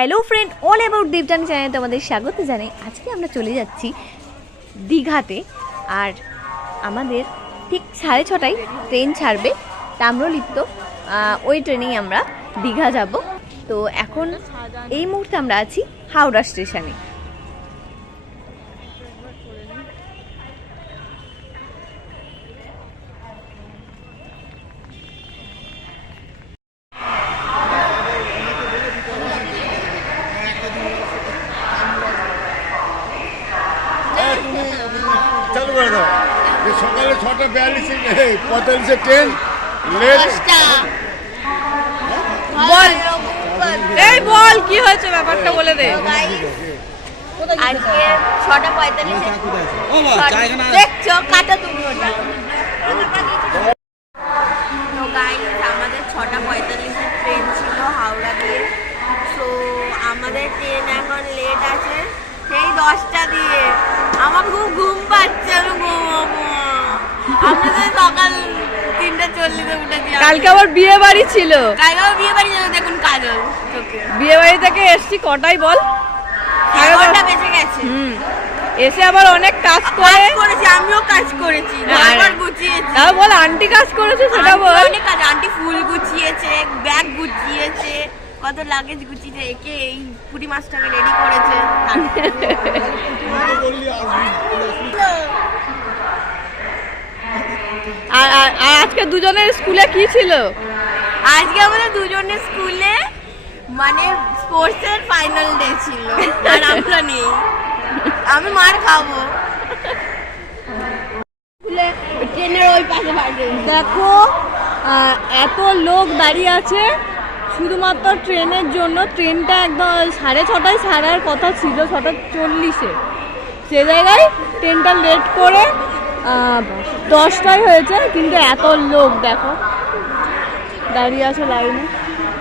Hello friend, all about Debjani চ্যানেলে তোমাদের স্বাগত জানাই। আজকে আমরা চলে যাচ্ছি দীঘাতে। আর আমাদের ঠিক 6:30টায় ট্রেন ছাড়বে তাম্রলিপ্ত, ওই ট্রেনেই আমরা দীঘা যাব। তো এখন এই মুহূর্তে আমরা আছি হাওড়া স্টেশনে। সকালে 6:42 ট্রেন লেট। বল এই বল কি হয়েছে, ব্যাপারটা বলে দে। আজকে 6:45 দেখছো কাটা তুমি ওটা। তো গাইস, আমাদের 6:45 ট্রেন ছিল হাওড়া দিয়ে। সো আমাদের ট্রেন এখন লেট আছে সেই 10টা দিয়ে। আমার খুব ঘুম পাচ্ছে, আমি ঘুমাবো। আমরা তো সকাল 3:40 উঠেছি। কালকে আবার বিয়ে বাড়ি ছিল। কালকে আবার বিয়ে বাড়ি ছিল, দেখুন কাজল বিয়ে বাড়ি থেকে এসছি কটাই বল? 11টা বেজে গেছে। এসে আবার অনেক কাজ করেছি, আমিও কাজ করেছি, ঘর গুছিয়েছি। তাও বল আন্টি কাজ করেছে সেটা বল। অনেক কাজ, আন্টি ফুল গুছিয়েছে, ব্যাগ গুছিয়েছে, কত লাগেজ গুছিয়েছে, একে এই পুঁটি মাছটাকে রেডি করেছে। আর আজকে দুজনের স্কুলে কি ছিল? আজকে আমাদের দুজনের স্কুলে মানে স্পোর্টস এর ফাইনাল ডে ছিল, আর আমরা নেই। আমি মার খাবো। ট্রেনের ওই পাশে দেখো এত লোক দাঁড়িয়ে আছে শুধুমাত্র ট্রেনের জন্য। ট্রেনটা একদম 6:30টায় ছাড়ার কথা ছিল, 6:40-এ। সে জায়গায় ট্রেনটা লেট করে 10টায় হয়েছে, কিন্তু এত লোক দেখো দাঁড়িয়ে আছে লাইনে।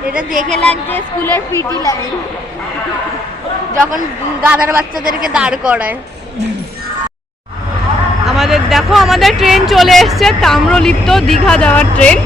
এটা দেখে লাগছে স্কুলের পিটি লাইন, যখন গাধার বাচ্চাদেরকে দাঁড় করায়। আমাদের ট্রেন চলে এসছে, তাম্রলিপ্ত দীঘা যাওয়ার ট্রেন।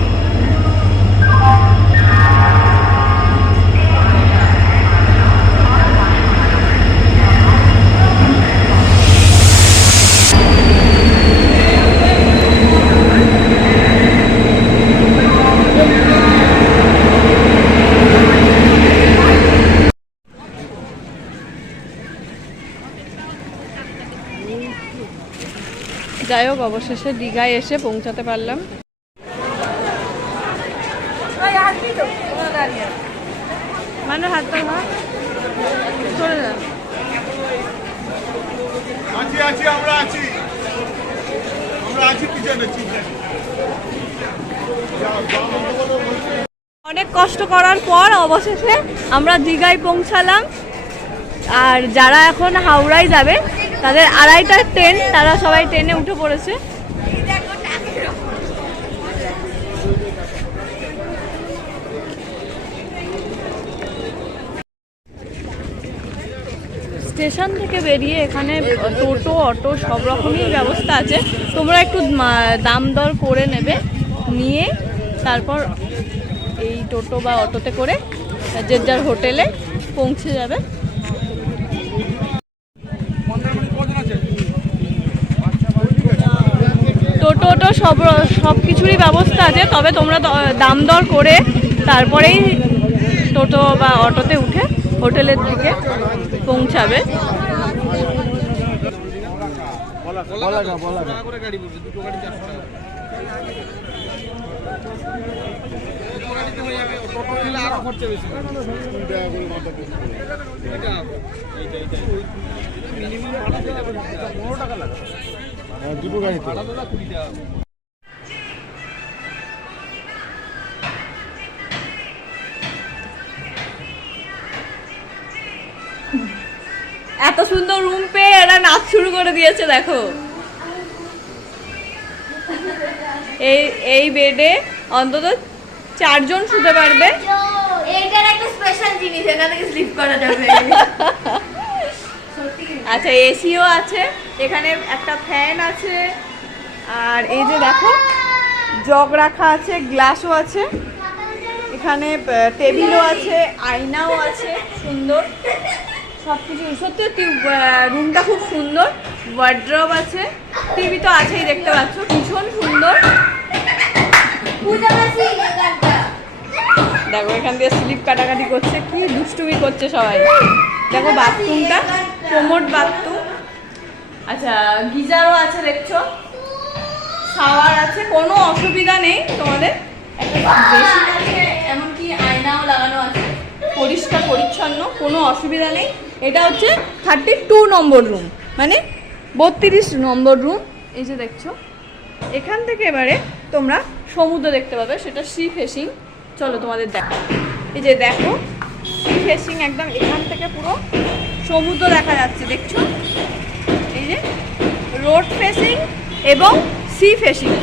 যাই হোক, অবশেষে দীঘায় এসে পৌঁছাতে পারলাম। মানে হাত পা চলে না। অনেক কষ্ট করার পর অবশেষে আমরা দীঘায় পৌঁছালাম। আর যারা এখন হাওড়ায় যাবে তাদের 2:30টার ট্রেন, তারা সবাই ট্রেনে উঠে পড়েছে। স্টেশন থেকে বেরিয়ে এখানে টোটো, অটো সব রকমই ব্যবস্থা আছে। তোমরা একটু দাম দর করে নেবে, নিয়ে তারপর এই টোটো বা অটোতে করে যে যার হোটেলে পৌঁছে যাবে। টোটো সব কিছুরই ব্যবস্থা আছে, তবে তোমরা দাম দর করে তারপরেই টোটো বা অটোতে উঠে হোটেলের দিকে পৌঁছাবে। দুটো গাড়িতে এত সুন্দর রুম পেয়ে এরা নাচ শুরু করে দিয়েছে। দেখো এই বেডে অন্তত 4 জন শুতে পারবে। এইটার একটা স্পেশাল জিনিস, এখান থেকে স্লিপ করা যাবে। আচ্ছা, এসিও আছে, এখানে একটা ফ্যান আছে, আর এই যে দেখো জগ রাখা আছে, গ্লাসও আছে। এখানে টেবিলও আছে, আয়নাও আছে সুন্দর, সব কিছু সত্যি রুমটা খুব সুন্দর। ওয়ার্ড্রব আছে, টিভি তো আছেই দেখতে পাচ্ছ, ভীষণ সুন্দর। দেখো এখান দিয়ে স্লিপ কাটাকাটি করছে, কি দুষ্টুমি করছে সবাই। দেখো বাথরুমটা কোমোড বাথরুম। আচ্ছা গিজারও আছে দেখছো, শাওয়ার আছে, কোনো অসুবিধা নেই তোমাদের। একটা বেসিন আছে, এমনকি আয়নাও লাগানো আছে, পরিষ্কার পরিচ্ছন্ন, কোনো অসুবিধা নেই। এটা হচ্ছে 32 নম্বর রুম, মানে 32 নম্বর রুম। এই যে দেখছো, এখান থেকে এবারে তোমরা সমুদ্র দেখতে পাবে, সেটা সি ফেসিং। চলো তোমাদের দেখো, এই যে দেখো সি ফেসিং, একদম এখান থেকে পুরো সমুদ্র দেখা যাচ্ছে, দেখছো? এই যে রোড ফেসিং এবং সি ফেসিং।